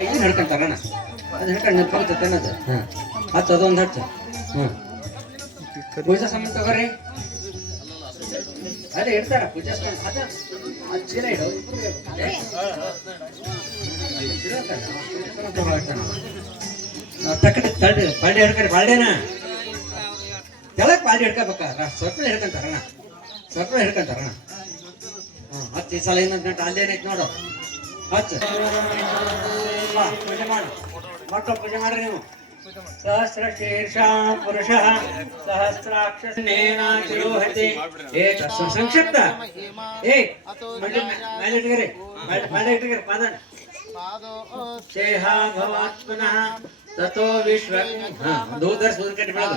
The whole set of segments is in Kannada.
ಇದನ್ನ ಹಿಡ್ಕೊಂತಾರಣ ಅದು ಹಿಡ್ಕೊಂಡು ನಿಂತ್ಕೊಂತ ಅನ್ನೋದು ಹಾಂ. ಹತ್ತು ಅದೊಂದು ಹತ್ತು. ಹಾಂ. ಪೂಜಾ ಸಾಮಾನು ತಗೋರಿ. ಅದೇ ಇಡ್ತಾರ ಪೂಜಾ ಸಾಮಾನು. ಅದ ಅದು ಚೀಲ ಇಡು. ತಕ್ಕಡಿ ತಳ್ಳಿ ಬಾಲ್ಡಿ ಹಿಡ್ಕರಿ ಬಾಲ್ಡೇನ ಕೆಳಗೆ ಬಾಡಿ ಹಿಡ್ಕೋಬೇಕ. ಸ್ವಲ್ಪ ಹಿಡ್ಕೊಂತಾರಣ ಸ್ವಲ್ಪ ಹಿಡ್ಕೊಂತಾರಣ ಹ್ಞೂ ಹತ್ತು ಈ ಸಲ ಇನ್ನೊಂದು ಗಂಟೆ ಅಲ್ಲೇನೈತೆ ನೋಡು. ಹಚ್ಚ ಪೂಜೆ ಮಾಡು. ಮಕ್ಕಳು ಪೂಜೆ ಮಾಡ್ರಿ ನೀವು. ಸಹಸ್ರ ಶೀರ್ಷ ಪುರುಷ ಸಹಸ್ರಾಕ್ಷನೇನ ತಿರೋಹತಿ. ಏಕ ಸ- ಸಂಕ್ಷಿಪ್ತ. ಏ ಮೇಲೆ ಇಟ್ಕರಿ ಮೇಲೆ ಇಟ್ಕರಿ ಪಾದ ಶೇಹ ಭವಾತ್ಮನಃ ತಥೋ ವಿಶ್ವ ಹಾ ದೂದರ್ ಸೂದರ್ ಕಟ್ಟಿ ಬೆಳಗ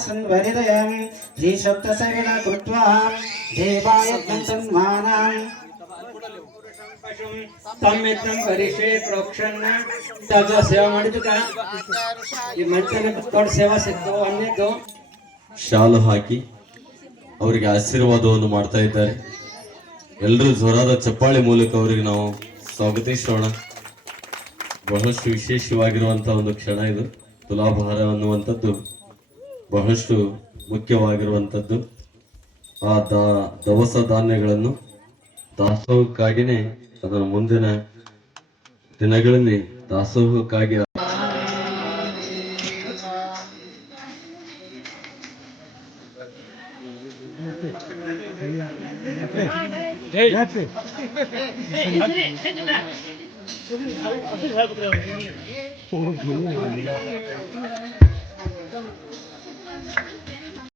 संवरिदयं श्रीसप्तसविना कृत्वा देवाय सन्मानाम् ತಮ್ಮಿತ್ತಂ ಪರಿಷೆ ಪ್ರೋಕ್ಷನ್ನ ತಾಜಾ ಸೇವಾ ಮಾಡಿದ್ದು ಕಾ ಈ ಮಂಚನ ದೊಡ್ಡ ಸೇವಾ ಸಿಕ್ತು ಅನ್ನಿದ್ದು ಶಾಲು ಹಾಕಿ ಅವರಿಗೆ ಆಶೀರ್ವಾದವನ್ನು ಮಾಡ್ತಾ ಇದ್ದಾರೆ ಎಲ್ಲರೂ ಜ್ವರದ ಚಪ್ಪಾಳೆ ಮೂಲಕ ಅವರಿಗೆ ನಾವು ಸ್ವಾಗತಿಸೋಣ. ಬಹಳಷ್ಟು ವಿಶೇಷವಾಗಿರುವಂತಹ ಒಂದು ಕ್ಷಣ ಇದು. ತುಲಾಭಾರ ಅನ್ನುವಂಥದ್ದು ಬಹಳಷ್ಟು ಮುಖ್ಯವಾಗಿರುವಂಥದ್ದು. ಆ ದಾ, ದವಸ ಧಾನ್ಯಗಳನ್ನು ದಾಸೋಹಕ್ಕಾಗಿಯೇ ಅದರ ಮುಂದಿನ ದಿನಗಳಲ್ಲಿ ದಾಸೋಹಕ್ಕಾಗಿ 네.